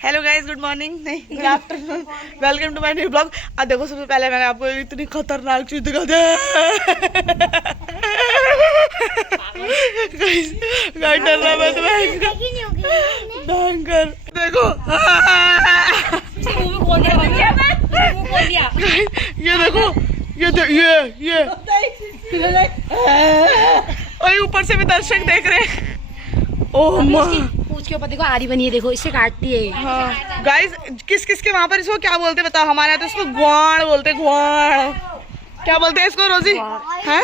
Hello guys, good morning नहीं good afternoon, welcome to my new blog. अब देखो, सबसे पहले मैंने आपको इतनी खतरनाक चीज दिखा दी। गाइस डरना मत, भयंकर देखो। ये देखो, ये और ऊपर से भी दर्शक देख रहे हैं। ओह माँ, पूछ के ऊपर देखो आरी बनी है, देखो इससे काटती है। हाँ गाइस, किस किस के वहाँ पर इसको क्या बोलते हैं बताओ। हमारे यहाँ तो इसको ग्वाड़ बोलते हैं, ग्वाड़। क्या बोलते हैं इसको रोजी? हैं?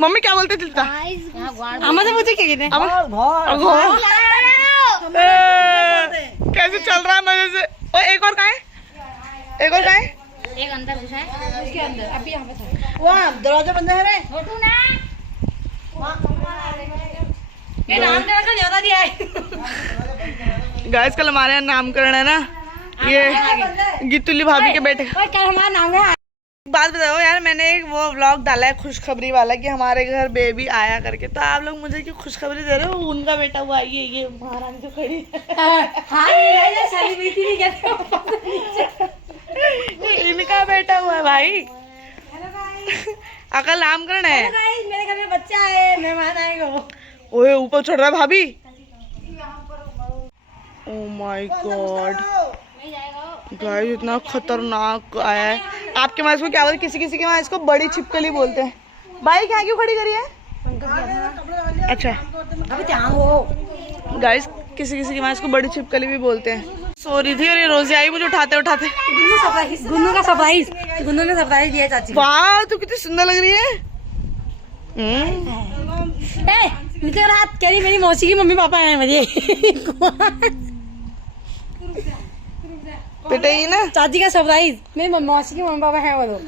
मम्मी क्या बोलते थे? से मुझे क्या कहते हैं? कैसे चल रहा है मजे से। और एक और कहाँ है? एक और कहाँ है? एक अंदर घुसा है, उसके अंदर अभी यहाँ पे था। वहाँ दरवाजा बंद है रे। छोटू ना ये नाम देने का ज़्यादा दिया है। गाइस कल हमारे यहाँ नामकरण है ना, ये गीतुली भाभी के बेटे। कल हमारा नाम है। बात बताओ यार, मैंने एक वो व्लॉग डाला है खुशखबरी वाला कि हमारे घर बेबी आया करके, तो आप लोग मुझे क्यों खुशखबरी दे रहे हो? उनका बेटा हुआ, ये महारानी जो खड़ी है। हाँ ये सेलिब्रिटी नहीं कहते, इनका बेटा हुआ है भाई। अकल नामकरण है। मेरे घर में बच्चा है, मेहमान आएगा। ओए ऊपर चढ़ रहा है भाभी। ओह माय गॉड गाइस, इतना खतरनाक आया है। आपके वहाँ इसको क्या बोलते हैं? किसी किसी के वहाँ इसको बड़ी छिपकली बोलते हैं। बाइक यहाँ क्यों खड़ी करी है? अच्छा अभी क्या हो गाइस, किसी किसी के वहाँ इसको बड़ी छिपकली भी बोलते हैं। सो रही थी और ये रोजी आई मुझे उठाते उठाते। गुन्नू का सरप्राइज दिया चाची। वाह, तू कितनी सुंदर लग रही है। नीचे रात कह रही मेरी मौसी की मम्मी पापा आए मुझे। बेटा ये ना चाची का सरप्राइज, मेरी मौसी की मम्मी पापा है वो।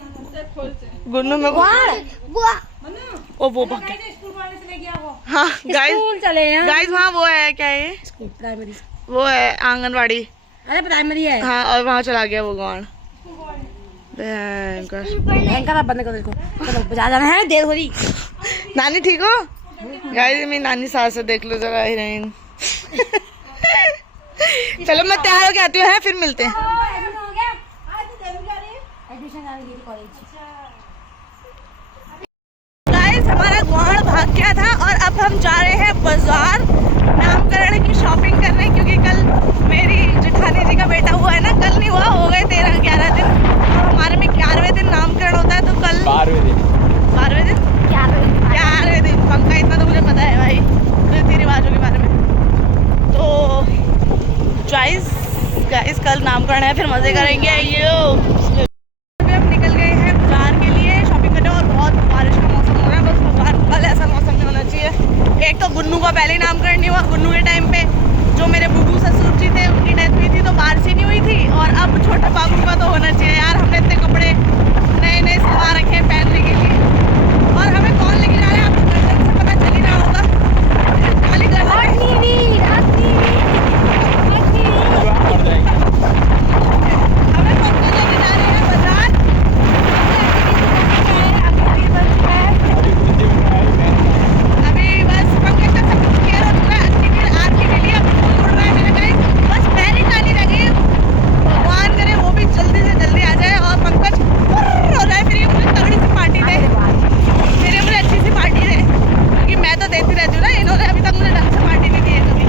गुन्नू में ओ वो भाग गया। हाँ गाइस चले हैं गाइस, वहाँ वो है, क्या है प्राइमरी, वो है आंगनवाड़ी। अरे प्राइमरी है। हाँ, और वहाँ चला गया वो गौड़। भयंकर। बंद कर देखो, चलो बाजार जाना है, देर हो रही। नानी ठीक हो? गाइस मेरी नानी सास है, देख लो जरा हीरोइन। चलो मैं तैयार होके आती हूँ, फिर मिलते हैं। गाइस हमारा ग्वाड़ भाग गया था और अब हम जा रहे हैं बाजार नामकरण की शॉपिंग करने, क्योंकि कल मेरी जेठानी जी का बेटा हुआ है ना। कल नहीं हुआ, हो गए 13-11 दिन। और हमारे में 11वें दिन नामकरण होता है, तो कल 12वें दिन 11वें दिन पक्का, इतना तो मुझे पता है भाई रीति रिवाजों के बारे में। तो गाइस कल नामकरण है, फिर मजे करेंगे। हम निकल गए हैं बाजार के लिए शॉपिंग करने, और बहुत बारिश का मौसम हो रहा है। बस भगवान कल ऐसा मौसम नहीं होना चाहिए। एक तो गुन्नू का पहले ही नामकरण नहीं हुआ। गुन्नू के टाइम पे जो मेरे बुबू ससुर जी थे, उनकी डेथ हुई थी, तो बारिश ही नहीं हुई थी। और अब छोटे बाबू का तो होना चाहिए यार। हमने इतने कपड़े नए नए सिलवा रखे हैं पहनने के लिए। और हमें कौन लेके जा रहा है आपको गर्दन से पता चल ही रहा होगा। खाली गर्दन हमें कौन लेके जा रहे हैं बाजार। अभी बस पंकज का सब कुछ क्लियर हो चुका है। टिकट आपके लिए अब फूल उड़ रहा है मेरे गाइस। बस पहली टाली लगी, भगवान करे वो भी जल्दी से जल्दी आ जाए और पंकज हो जाए। फिर ये मुझे तगड़ी सी पार्टी दे, फिर ये मुझे अच्छी सी पार्टी दे, क्योंकि मैं तो देती रहती हूँ ना। इन्होंने अभी तक मुझे ढंग से पार्टी नहीं दी है कभी।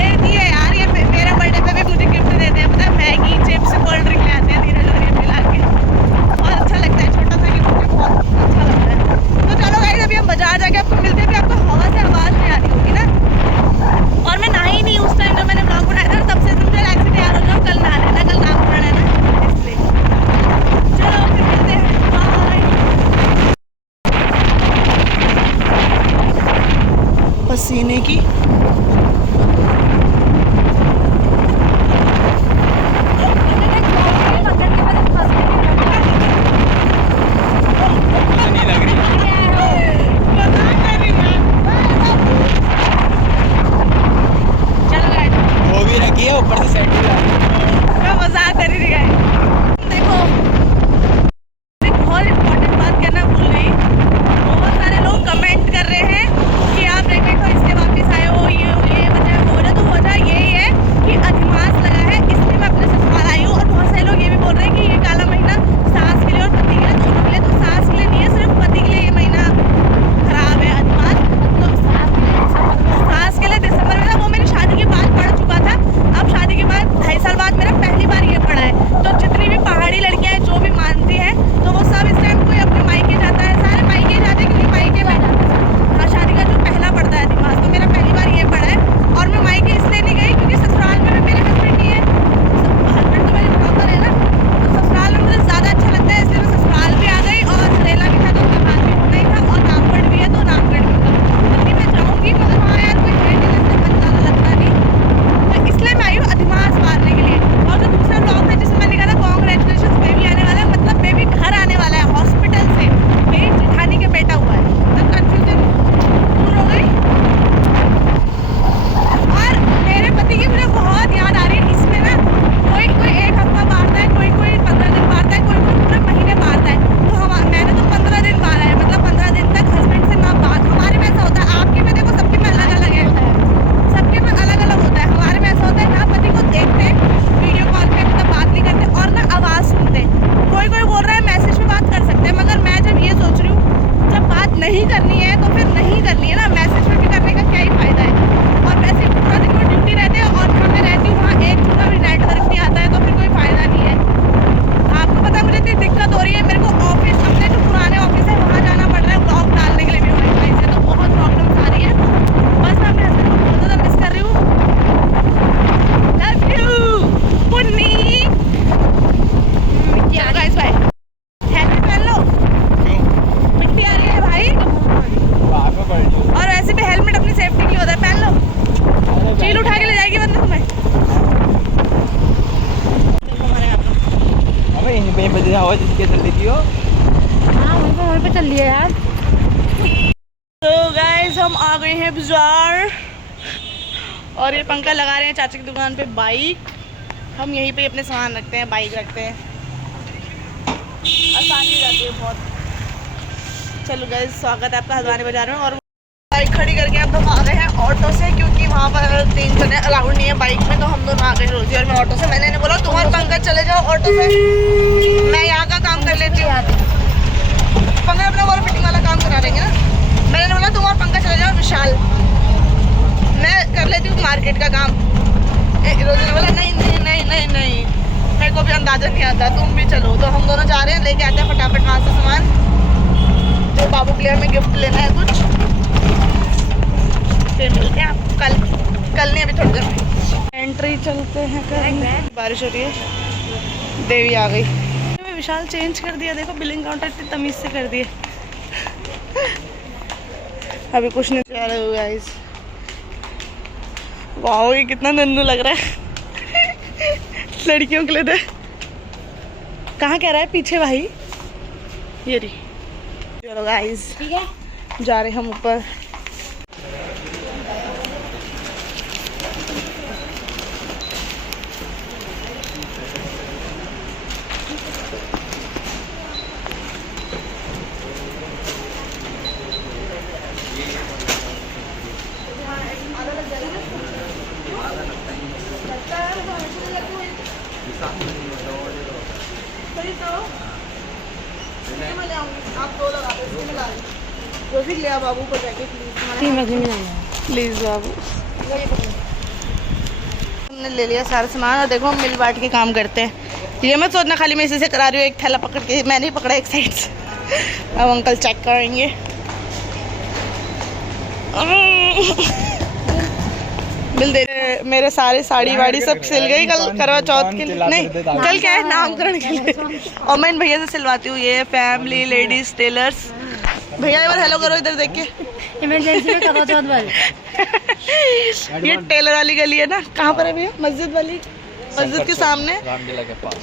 देती है यार, ये मेरे बर्थडे पे भी मुझे गिफ्ट देते हैं, पता है, मैगी चिप्स कोल्ड ड्रिंक ले आते हैं धीरे धीरे मिला के। बहुत अच्छा लगता है, छोटा सा गिफ्ट मुझे बहुत अच्छा लगता है। तो चलो गाइस, अभी हम बाजार जाके आपको मिलते हैं। आपको हवा से आवाज़ नहीं आ रही होगी ना। और मैं नहाई नहीं उस टाइम जब मैंने ब्लॉग बनाया था, तब से मुझे रिलैक्स तैयार हो जाओ, कल नहा लेना, कल नामकरण है ना, इसलिए। चलो फिर मिलते हैं, बाय। पसीने की ऊपर से सेट मैं मजाक कर रही थी गाइस। देखो बहुत इम्पोर्टेंट बात करना भूल गई। बहुत सारे लोग कमेंट कर रहे हैं कि आप प्रेग्नेंट हो इसलिए वापस आए हो, ये वजह वो वजह। तो वजह यही है कि अधिमास लगा है, पे हवा जिसके चल रही थी वो। हाँ वहीं पे चल रही है यार। तो गाइस हम आ गए हैं बाजार और ये पंखा लगा रहे हैं चाचा की दुकान पे बाइक। हम यहीं पे अपने सामान रखते हैं, बाइक रखते हैं, आसानी हो जाती है बहुत। चलो गाइस स्वागत है आपका हल्द्वानी बाजार में। और बाइक खड़ी करके अब हम आ गए हैं ऑटो से, क्योंकि वहाँ पर 3 जने अलाउड नहीं है बाइक में, तो हम दोनों आ गए रोजी और मैं ऑटो से। मैंने बोला तुम और पंकज चले जाओ ऑटो से, मैं यहाँ का काम कर लेती हूँ। पंकज अपना वो फिटिंग वाला काम करा देंगे ना। मैंने बोला तुम और पंकज चले जाओ विशाल, मैं कर लेती हूँ मार्केट का काम। रोजी ने बोला नहीं नहीं नहीं नहीं नहीं, मेरे को भी अंदाजा नहीं आता, तुम भी चलो। तो हम दोनों जा रहे हैं, लेके आते हैं फटाफट वहाँ से सामान, जो बाबू के लिए हमें गिफ्ट लेना है कुछ। फिर मिलते हैं आपको कल नहीं, अभी थोड़ी देर में एंट्री चलते हैं करने। बारिश हो रही है, देवी आ गई। विशाल चेंज कर दिया, देखो बिलिंग काउंटर इतनी तमीज से कर दिए। अभी कुछ नहीं जा रहा होगा गाइस। वाओ ये कितना नन्नू लग रहा है लड़कियों के लिए। तो कहाँ कह रहा है पीछे भाई, ये रही। चलो गाइस ठीक है, जा रहे हम ऊपर। आप 2 लगा दो, इसमें लगा दो। रोजी ले आ बाबू को जैकेट प्लीज बाबू। हमने ले लिया सारा सामान और देखो हम मिल बांट के काम करते हैं। ये मत सोचना खाली मैं इसी से करा रही हूँ, एक थैला पकड़ के मैंने ही पकड़ा एक साइड से। अब अंकल चेक करेंगे। बिल दे। मेरे सारे साड़ी वाड़ी सब सिल गई कल करवा चौथ के लिए, नहीं कल क्या है नामकरण के लिए। और मैं इन भैया से सिलवाती हूँ, ये फैमिली लेडीज टेलर्स। भैया एक बार हेलो करो इधर देख के। इमरजेंसी में करवा चौथ वाली। ये टेलर वाली गली है ना, कहाँ पर है भैया? मस्जिद वाली, मस्जिद के सामने।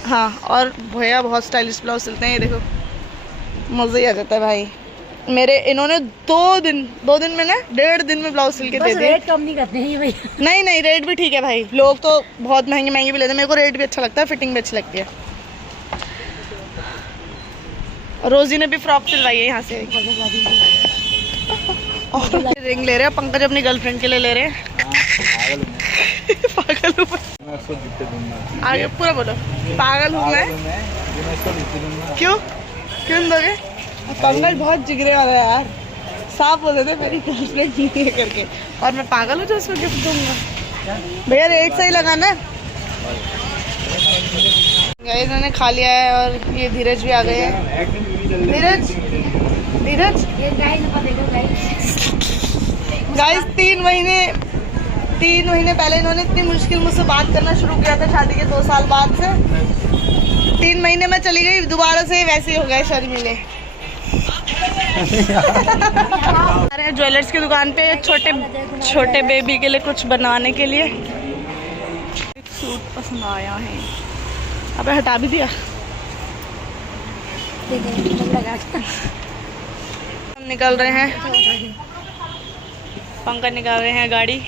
हाँ, और भैया बहुत स्टाइलिश ब्लाउज सिलते हैं, ये देखो मज़ा ही आ जाता है भाई। मेरे इन्होंने 2 दिन में ना 1.5 दिन में ब्लाउज सिल के दे दिए। रेट कम नहीं करते हैं ये भैया। नहीं रेट भी ठीक है भाई, लोग तो बहुत महंगे भी लेते हैं, मेरे को रेट भी अच्छा लगता है, फिटिंग भी अच्छी लगती है। रोजी ने भी फ्रॉक सिलवाई है यहाँ से। और रिंग ले रहे हैं पंकज अपनी गर्लफ्रेंड के लिए ले रहे हैं। पागल हूँ मैं। आगे पूरा बोलो, पागल हूँ मैं। क्यों दोगे? पंकज बहुत जिगरे वाला है यार, साफ बोल देते मेरी गर्लफ्रेंड नहीं है करके, और मैं पागल हूँ जो उसको गिफ्ट दूंगा। भैया रेट सही लगाना। गाइस इन्होंने खा लिया है और ये धीरज भी आ गए हैं। धीरज गाइस 3 महीने पहले इन्होंने इतनी मुश्किल मुझसे बात करना शुरू किया था शादी के 2 साल बाद से। 3 महीने में चली गई, दोबारा से वैसे ही हो गए शर्मिले। अरे ज्वेलर्स की दुकान पे छोटे बेबी के लिए कुछ बनवाने के लिए एक सूट पसंद आया है। अबे हटा भी दिया। हम निकल रहे हैं, पंकज निकाल रहे हैं गाड़ी।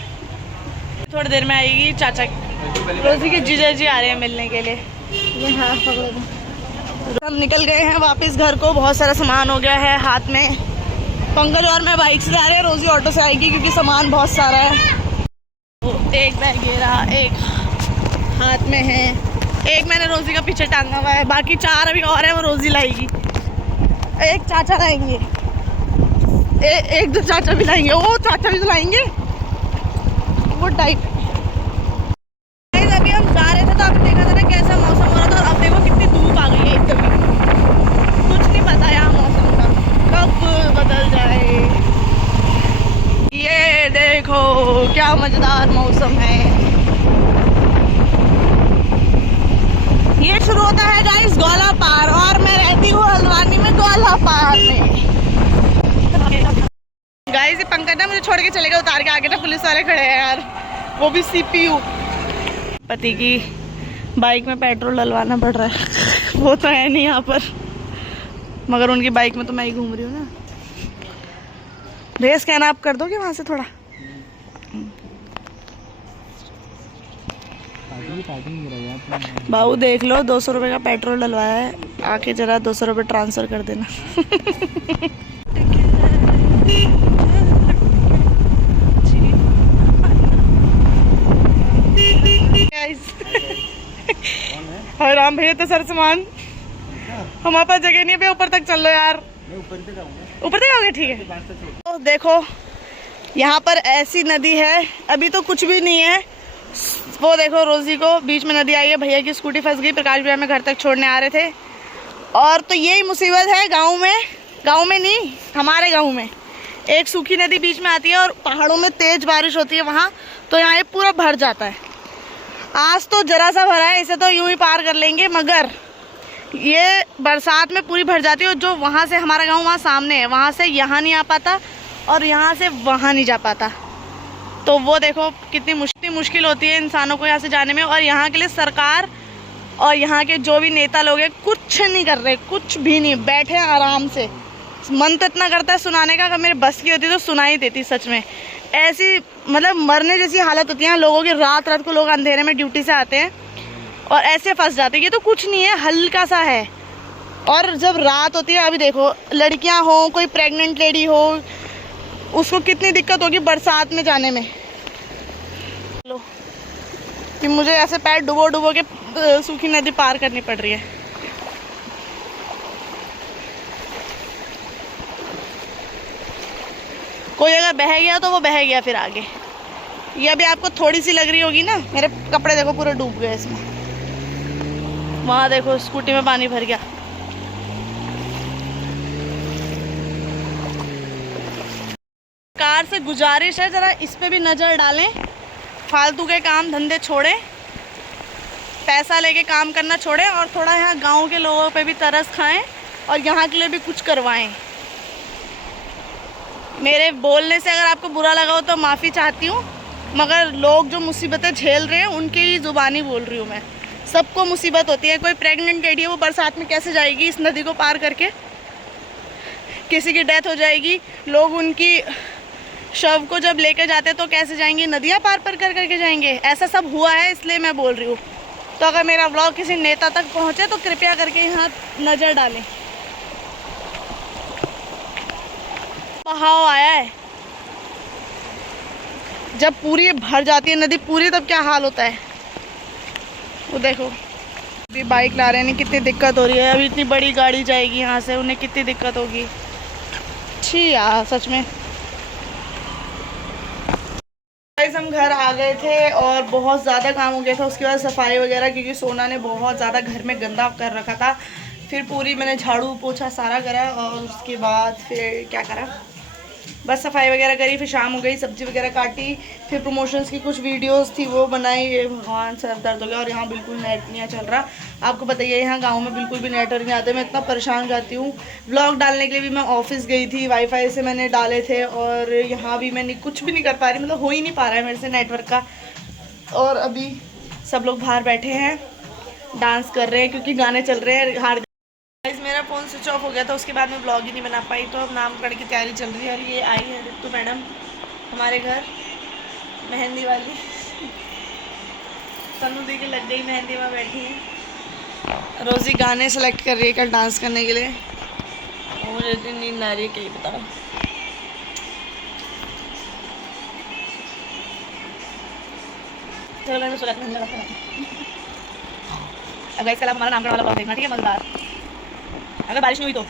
थोड़ी देर में आएगी चाचा, रोजी के जीजा जी आ रहे हैं मिलने के लिए। हम निकल गए हैं वापस घर को, बहुत सारा सामान हो गया है हाथ में। पंकज और मैं बाइक से जा रहे हैं, रोजी ऑटो से आएगी क्योंकि सामान बहुत सारा है। एक बैग ये रहा, एक हाथ में है, एक मैंने रोजी का पीछे टांगा हुआ है, बाकी 4 अभी और है, वो रोजी लाएगी। एक चाचा लाएंगे, एक 2 चाचा भी लाएंगे, वो चाचा भी लाएंगे वो टाइप। अभी हम जा रहे थे तो आपने देखा था ना कैसा मौसम हो रहा था, और अब देखो कितनी धूप आ गई है एकदम। कुछ नहीं पता यार मौसम का कब बदल जाए। ये देखो क्या मजेदार मौसम है। ये शुरू होता है गाइस गोला पार, और मैं रहती हूँ हल्द्वानी में गोला पार में। गाइस ये पंकज ना मुझे छोड़ के चले गए उतार के, आगे ना पुलिस वाले खड़े हैं यार, वो भी CPU। पति की बाइक में पेट्रोल डलवाना पड़ रहा है। वो तो है नहीं यहाँ पर, मगर उनकी बाइक में तो मैं ही घूम रही हूँ ना। भैया स्कैन आप कर दोगे वहाँ से थोड़ा? बाबू देख लो, 200 रुपये का पेट्रोल डलवाया है, आके जरा 200 रुपये ट्रांसफर कर देना। हाय राम भैया, तो सर सामान हमारे पास जगह नहीं है भैया, ऊपर तक चल लो यार। ऊपर तक आओगे? ठीक है। तो देखो यहाँ पर ऐसी नदी है, अभी तो कुछ भी नहीं है। वो देखो रोजी को बीच में नदी आई है, भैया की स्कूटी फंस गई, प्रकाश भैया में घर तक छोड़ने आ रहे थे। और तो यही मुसीबत है गाँव में नहीं, हमारे गाँव में एक सूखी नदी बीच में आती है और पहाड़ों में तेज बारिश होती है वहाँ, तो यहाँ ये पूरा भर जाता है। आज तो जरा सा भरा है, इसे तो यूं ही पार कर लेंगे, मगर ये बरसात में पूरी भर जाती है। और जो वहाँ से हमारा गांव वहाँ सामने है, वहाँ से यहाँ नहीं आ पाता और यहाँ से वहाँ नहीं जा पाता। तो वो देखो कितनी मुश्किल होती है इंसानों को यहाँ से जाने में। और यहाँ के लिए सरकार और यहाँ के जो भी नेता लोग हैं कुछ नहीं कर रहे, कुछ भी नहीं, बैठे हैं आराम से। मन तो इतना करता है सुनाने का, अगर मेरे बस की होती तो सुना ही देती। सच में ऐसी मतलब मरने जैसी हालत होती है लोगों की। रात को लोग अंधेरे में ड्यूटी से आते हैं और ऐसे फंस जाते हैं। ये तो कुछ नहीं है, हल्का सा है। और जब रात होती है, अभी देखो लड़कियां हो, कोई प्रेग्नेंट लेडी हो, उसको कितनी दिक्कत होगी बरसात में जाने में। लो कि मुझे ऐसे पैर डुबो के सूखी नदी पार करनी पड़ रही है। कोई अगर बह गया तो वो बह गया फिर आगे। ये अभी आपको थोड़ी सी लग रही होगी ना, मेरे कपड़े देखो पूरे डूब गए इसमें। वहाँ देखो स्कूटी में पानी भर गया। सरकार से गुजारिश है जरा इस पे भी नज़र डालें, फालतू के काम धंधे छोड़ें, पैसा लेके काम करना छोड़ें और थोड़ा यहाँ गांव के लोगों पे भी तरस खाएं और यहाँ के लिए भी कुछ करवाएं। मेरे बोलने से अगर आपको बुरा लगा हो तो माफ़ी चाहती हूँ, मगर लोग जो मुसीबतें झेल रहे हैं उनकी ही ज़ुबानी बोल रही हूँ मैं। सबको मुसीबत होती है। कोई प्रेग्नेंट लेडी है, वो बरसात में कैसे जाएगी इस नदी को पार करके? किसी की डेथ हो जाएगी, लोग उनकी शव को जब लेकर जाते तो कैसे जाएंगे? नदियाँ पार करके जाएंगे। ऐसा सब हुआ है, इसलिए मैं बोल रही हूँ। तो अगर मेरा व्लॉग किसी नेता तक पहुँचे तो कृपया करके यहाँ नज़र डालें। बहाव आया है, जब पूरी भर जाती है नदी पूरी, तब क्या हाल होता है वो देखो। अभी बाइक ला रहे हैं, कितनी दिक्कत हो रही है। अभी इतनी बड़ी गाड़ी जाएगी यहाँ से, उन्हें कितनी दिक्कत होगी। छी यार सच में। हम घर आ गए थे और बहुत ज़्यादा काम हो गया था, उसके बाद सफाई वगैरह, क्योंकि सोना ने बहुत ज़्यादा घर में गंदा कर रखा था। फिर पूरी मैंने झाड़ू पोछा सारा करा और उसके बाद फिर क्या करा, बस सफाई वगैरह करी। फिर शाम हो गई, सब्जी वगैरह काटी, फिर प्रमोशंस की कुछ वीडियोस थी वो बनाई। भगवान सर दर्द हो गया। और यहाँ बिल्कुल नेट नहीं चल रहा, आपको बताइए यहाँ गांव में बिल्कुल भी नेट नहीं आते। मैं इतना परेशान हो जाती हूँ। व्लॉग डालने के लिए भी मैं ऑफिस गई थी, वाईफाई से मैंने डाले थे और यहाँ भी मैं कुछ भी नहीं कर पा रही, मतलब हो ही नहीं पा रहा है मेरे से नेटवर्क का। और अभी सब लोग बाहर बैठे हैं, डांस कर रहे हैं क्योंकि गाने चल रहे हैं। मेरा फ़ोन स्विच ऑफ हो गया था, उसके बाद मैं ब्लॉग ही नहीं बना पाई। तो अब नामकरण की तैयारी चल रही है और ये आई है रितु मैडम हमारे घर, मेहंदी वाली। तनु दी की लग गई मेहंदी में बैठी है। रोज़ी गाने सेलेक्ट कर रही है कल डांस करने के लिए। मुझे इतनी नींद आ रही है, क्या बताऊँ। चलो मैंने सेलेक्ट नहीं लगा। अब इसके अलावा हमारा नामकरण वाला ब्लॉग देखना, ठीक है, मज़ेदार। अगर बारिश नहीं हुई तो